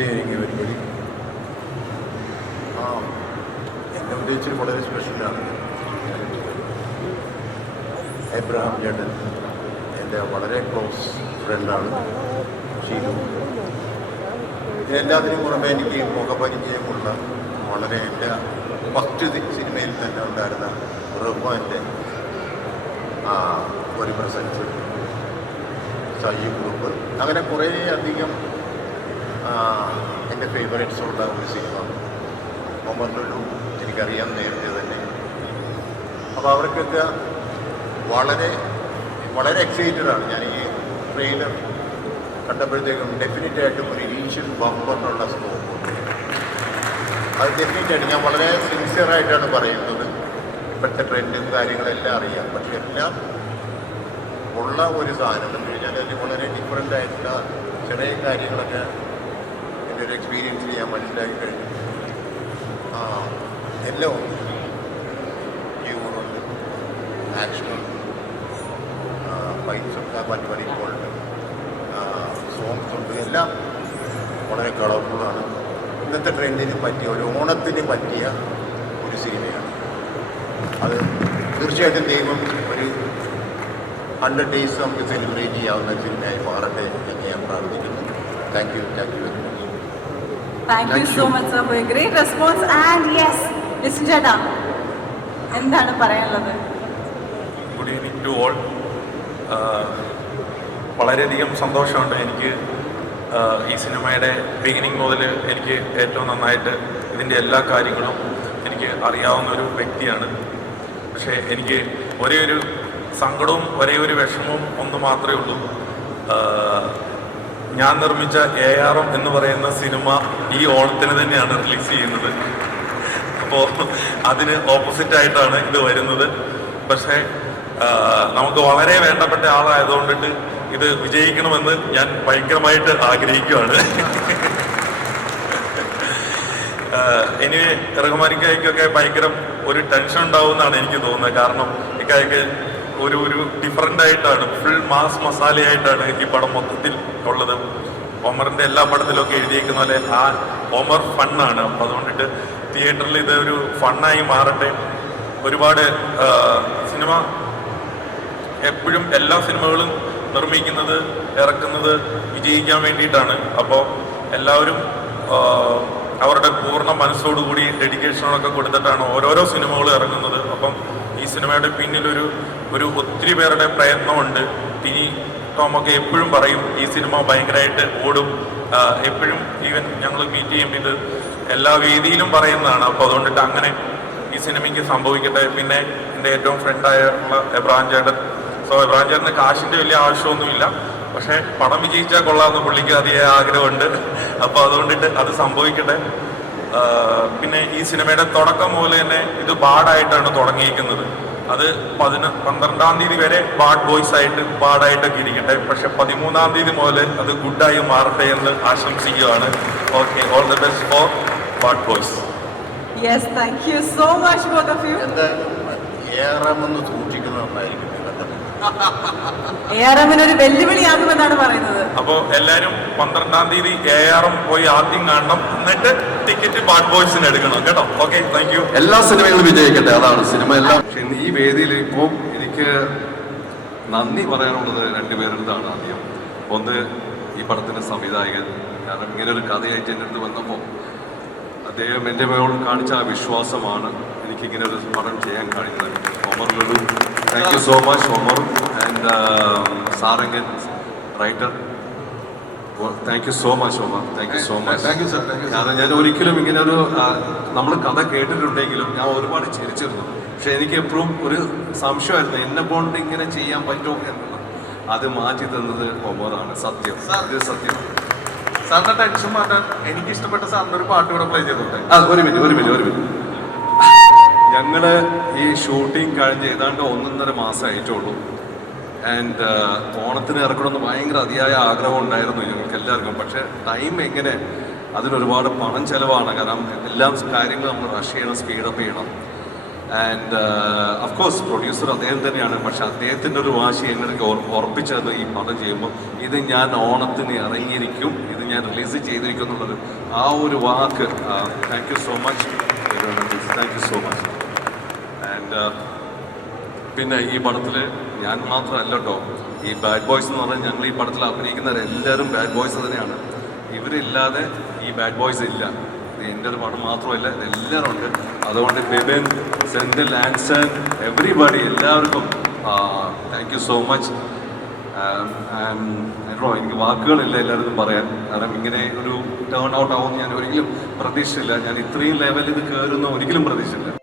Good evening everybody. എന്നെ ഉദ്ദേശിച്ച് വളരെ സ്പെഷ്യലാണ്. എബ്രഹാം ചേട്ടൻ എൻ്റെ വളരെ ക്ലോസ് ഫ്രണ്ടാണ്. ഷീലു ഇതിനെല്ലാത്തിനും പുറമെ എനിക്ക് മുഖപരിചയമുള്ള വളരെ എൻ്റെ ഫസ്റ്റ് സിനിമയിൽ തന്നെ ഉണ്ടായിരുന്ന റഹ്മാൻ്റെ ഒരു പ്രസൻസ്, സയ്യ് ഗ്രൂപ്പ്, അങ്ങനെ കുറേ അധികം എൻ്റെ ഫേവറേറ്റ്സ് ഉള്ള ഒരു സിനിമ. ഒമറിലൊരു എനിക്കറിയാം നേരത്തെ തന്നെ. അപ്പോൾ അവർക്കൊക്കെ വളരെ വളരെ എക്സൈറ്റഡാണ്. ഞാൻ ഈ ട്രെയിലർ കണ്ടപ്പോഴത്തേക്കും ഡെഫിനറ്റായിട്ടും ഒരു ഇനീഷ്യൽ ബമ്പറിനുള്ള സ്കോപ്പുണ്ട്. അത് ഡെഫിനറ്റായിട്ട് ഞാൻ വളരെ സിൻസിയറായിട്ടാണ് പറയുന്നത്. ഇപ്പോഴത്തെ ട്രെൻഡും കാര്യങ്ങളെല്ലാം അറിയാം, പക്ഷെ എല്ലാം ഉള്ള ഒരു സാധനം എന്ന് കഴിഞ്ഞാൽ അതിൽ വളരെ ഡിഫറൻ്റ് ആയിട്ടുള്ള ചെറിയ കാര്യങ്ങളൊക്കെ എൻ്റെ ഒരു എക്സ്പീരിയൻസിൽ ഞാൻ മനസ്സിലാക്കി കഴിഞ്ഞു. എല്ലാം ഹ്യൂമറുണ്ട്, ആക്ഷനുണ്ട്, ഫൈറ്റ്സൊക്കെ പരിപാടികളുണ്ട്, സോങ്സ് ഉണ്ട്, എല്ലാം വളരെ കളർഫുള്ളാണ്. ഇന്നത്തെ ട്രെൻഡിന് പറ്റിയ ഒരു ഓണത്തിന് പറ്റിയ ഒരു സിനിമയാണ്. അത് തീർച്ചയായിട്ടും ദൈവം ഒരു 100 days നമുക്ക് സെലിബ്രേറ്റ് ചെയ്യാവുന്ന സിനിമയായി മാറട്ടെ എന്ന് ഞാൻ പ്രാർത്ഥിക്കുന്നു. Thank you very much. Thank you so much sir for a great response. And yes, listen ചേട്ടാ, എന്താണ് പറയാനുള്ളത്? Good evening to all. വളരെയധികം സന്തോഷമുണ്ട്. എനിക്ക് ഈ സിനിമയുടെ ബിഗിനിങ് മുതൽ എനിക്ക് ഏറ്റവും നന്നായിട്ട് ഇതിൻ്റെ എല്ലാ കാര്യങ്ങളും എനിക്ക് അറിയാവുന്ന ഒരു വ്യക്തിയാണ്. പക്ഷേ എനിക്ക് ഒരേ ഒരു സങ്കടവും ഒരേ ഒരു വിഷമവും ഒന്ന് മാത്രമേ ഉള്ളൂ. ഞാൻ നിർമ്മിച്ച ARM എന്ന് പറയുന്ന സിനിമ ഈ ഓണത്തിന് തന്നെയാണ് റിലീസ് ചെയ്യുന്നത്. അപ്പോൾ അതിന് ഓപ്പോസിറ്റായിട്ടാണ് ഇത് വരുന്നത്. പക്ഷേ നമുക്ക് വളരെ വേണ്ടപ്പെട്ട ആളായതുകൊണ്ടിട്ട് ഇത് വിജയിക്കണമെന്ന് ഞാൻ ഭയങ്കരമായിട്ട് ആഗ്രഹിക്കുകയാണ്. ഇനി റഹ്മാനിക്കായ്ക്കൊക്കെ ഭയങ്കര ഒരു ടെൻഷൻ ഉണ്ടാവുമെന്നാണ് എനിക്ക് തോന്നുന്നത്. കാരണം ഇക്കായ്ക്ക് ഒരു ഡിഫറൻ്റ് ആയിട്ടാണ്, ഫുൾ മാസ് മസാലയായിട്ടാണ് ഈ പടം മൊത്തത്തിൽ ഉള്ളത്. ഒമറിൻ്റെ എല്ലാ പടത്തിലൊക്കെ എഴുതിയേക്കുന്ന പോലെ ആ ഒമർ ഫണ്ണാണ്. അപ്പോൾ അതുകൊണ്ടിട്ട് തിയേറ്ററിൽ ഇത് ഒരു ഫണ്ണായി മാറട്ടെ. ഒരുപാട് സിനിമ എപ്പോഴും എല്ലാ സിനിമകളും നിർമ്മിക്കുന്നത് ഇറക്കുന്നത് വിജയിക്കാൻ വേണ്ടിയിട്ടാണ്. അപ്പോൾ എല്ലാവരും അവരുടെ പൂർണ്ണ മനസ്സോടുകൂടി ഡെഡിക്കേഷനൊക്കെ കൊടുത്തിട്ടാണ് ഓരോരോ സിനിമകളും ഇറങ്ങുന്നത്. അപ്പം ഈ സിനിമയുടെ പിന്നിലൊരു ഒത്തിരി പേരുടെ പ്രയത്നമുണ്ട്. ഇനി ടോമൊക്കെ എപ്പോഴും പറയും ഈ സിനിമ ഭയങ്കരമായിട്ട് ഓടും. എപ്പോഴും ഈവൻ ഞങ്ങൾ മീറ്റ് ചെയ്യുമ്പോൾ ഇത് എല്ലാ വേദിയിലും പറയുന്നതാണ്. അപ്പോൾ അതുകൊണ്ടിട്ട് അങ്ങനെ ഈ സിനിമയ്ക്ക് സംഭവിക്കട്ടെ. പിന്നെ എൻ്റെ ഏറ്റവും ഫ്രണ്ടായുള്ള എബ്രഹാം ചേട്ടൻ. സോ എബ്രഹാം ചേട്ടന് കാശിൻ്റെ വലിയ ആവശ്യമൊന്നുമില്ല, പക്ഷേ പടം വിജയിച്ചാൽ കൊള്ളാമെന്ന് പുള്ളിക്ക് അതിയായ ആഗ്രഹമുണ്ട്. അപ്പോൾ അതുകൊണ്ടിട്ട് അത് സംഭവിക്കട്ടെ. പിന്നെ ഈ സിനിമയുടെ തുടക്കം മുതൽ തന്നെ ഇത് ബാഡായിട്ടാണ് തുടങ്ങിയിരിക്കുന്നത്. അത് 12-ാം തീയതി വരെ ബാഡ് ബോയ്സ് ആയിട്ട് ബാഡായിട്ടൊക്കെ ഇരിക്കട്ടെ. പക്ഷെ 13-ാം തീയതി മുതൽ അത് ഗുഡായി മാറട്ടെ എന്ന് ആശംസിക്കുകയാണ്. Okay, all the best for bad boys. Yes, thank you so much both of you. എന്തായാലും ARM ഒന്ന് സൂക്ഷിക്കുന്നതായിരിക്കും. ARMന് ഒരു വെല്ലുവിളിയാകുമെന്നാണ് പറയുന്നത്. അപ്പോൾ എല്ലാവരും 12-ാം തീയതി ARM പോയി ആദ്യം കാണണം, എന്നിട്ട് ടിക്കറ്റ് ബാഡ് ബോയ്സിന് എടുക്കണം കേട്ടോ. Okay, thank you. എല്ലാ സിനിമകളും വിജയിക്കട്ടെ, അതാണ് സിനിമ എല്ലാം. പക്ഷെ ഈ വേദിയിൽ ഇപ്പോൾ എനിക്ക് നന്ദി പറയാനുള്ളത് രണ്ടുപേരുടേതാണ്. ആദ്യം ഒന്ന് ഈ പടത്തിൻ്റെ സംവിധായകൻ. കാരണം ഇങ്ങനെ ഒരു കഥയായിട്ട് എൻ്റെ അടുത്ത് വന്നപ്പോൾ അദ്ദേഹം എൻ്റെ മേൽ കാണിച്ച ആ വിശ്വാസമാണ് എനിക്കിങ്ങനെ ഒരു പടം ചെയ്യാൻ കഴിഞ്ഞത്. Omar Lulu, thank you so much Omar. And Sarangan writer, thank you so much Omar, thank you so much. Thank you sir. കാരണം ഞാൻ ഒരിക്കലും ഇങ്ങനെ ഒരു നമ്മൾ കഥ കേട്ടിട്ടുണ്ടെങ്കിലും ഞാൻ ഒരുപാട് ചിരിച്ചിരുന്നു. പക്ഷെ എനിക്ക് എപ്പോഴും ഒരു സംശയമായിരുന്നു എന്നെ കൊണ്ട് ഇങ്ങനെ ചെയ്യാൻ പറ്റുമോ എന്നുള്ളത്. അത് മാറ്റി തന്നത് ഒമറാണ്. സത്യം, ഇത് സത്യം. സാറിന്റെ ടെൻഷൻ മാറ്റാൻ എനിക്ക് ഇഷ്ടപ്പെട്ട സാറിന്റെ ഒരു പാട്ട് ഇവിടെ പ്ലേ ചെയ്തോട്ടെ. ഒരു മിനിറ്റ്. ഞങ്ങള് ഈ ഷൂട്ടിങ് കഴിഞ്ഞ് ഏതാണ്ട് 1.5 മാസമായിട്ടുള്ളൂ. ആൻഡ് ഓണത്തിന് ഇറക്കണമെന്ന് ഭയങ്കര അതിയായ ആഗ്രഹം ഉണ്ടായിരുന്നു ഞങ്ങൾക്ക് എല്ലാവർക്കും. പക്ഷെ ടൈം എങ്ങനെ, അതിനൊരുപാട് പണം ചിലവാണ്. കാരണം എല്ലാ കാര്യങ്ങളും നമ്മൾ റഷ് ചെയ്യണം, സ്പീഡപ്പ് ചെയ്യണം. ആൻഡ് ഓഫ് കോഴ്സ് പ്രൊഡ്യൂസർ അദ്ദേഹം തന്നെയാണ്. പക്ഷെ അദ്ദേഹത്തിൻ്റെ ഒരു വാശി എങ്ങനെ ഉറപ്പിച്ചത് ഈ പടം ചെയ്യുമ്പോൾ ഇത് ഞാൻ ഓണത്തിന് ഇറങ്ങിയിരിക്കും, ഇത് ഞാൻ റിലീസ് ചെയ്തിരിക്കുന്നു എന്നുള്ളൊരു ആ ഒരു വാക്ക് thank you so much, thank you so much. And പിന്നെ ഈ പടത്തിൽ ഞാൻ മാത്രമല്ല കേട്ടോ, ഈ ബാഡ് ബോയ്സ് എന്ന് പറഞ്ഞാൽ ഞങ്ങൾ ഈ പടത്തിൽ അഭിനയിക്കുന്നവരെല്ലാവരും ബാഡ് ബോയ്സ് തന്നെയാണ്. ഇവരില്ലാതെ ഈ ബാഡ് ബോയ്സ് ഇല്ല. ഇത് എൻ്റെ ഒരു പടം മാത്രമല്ല, ഇതെല്ലാവരും ഉണ്ട്. അതുകൊണ്ട് ബിബിൻ, സെന്തിൽ, ആൻസൺ, എവറിബഡി എല്ലാവർക്കും താങ്ക് യു സോ മച്ച്. എനിക്ക് വാക്കുകളില്ല എല്ലാവർക്കും പറയാൻ. കാരണം ഇങ്ങനെ ഒരു ടേൺ ഔട്ട് ആവുമെന്ന് ഞാൻ ഒരിക്കലും പ്രതീക്ഷിച്ചില്ല. ഞാൻ ഇത്രയും ലെവലിൽ ഇത് കയറുന്ന ഒരിക്കലും പ്രതീക്ഷിച്ചില്ല.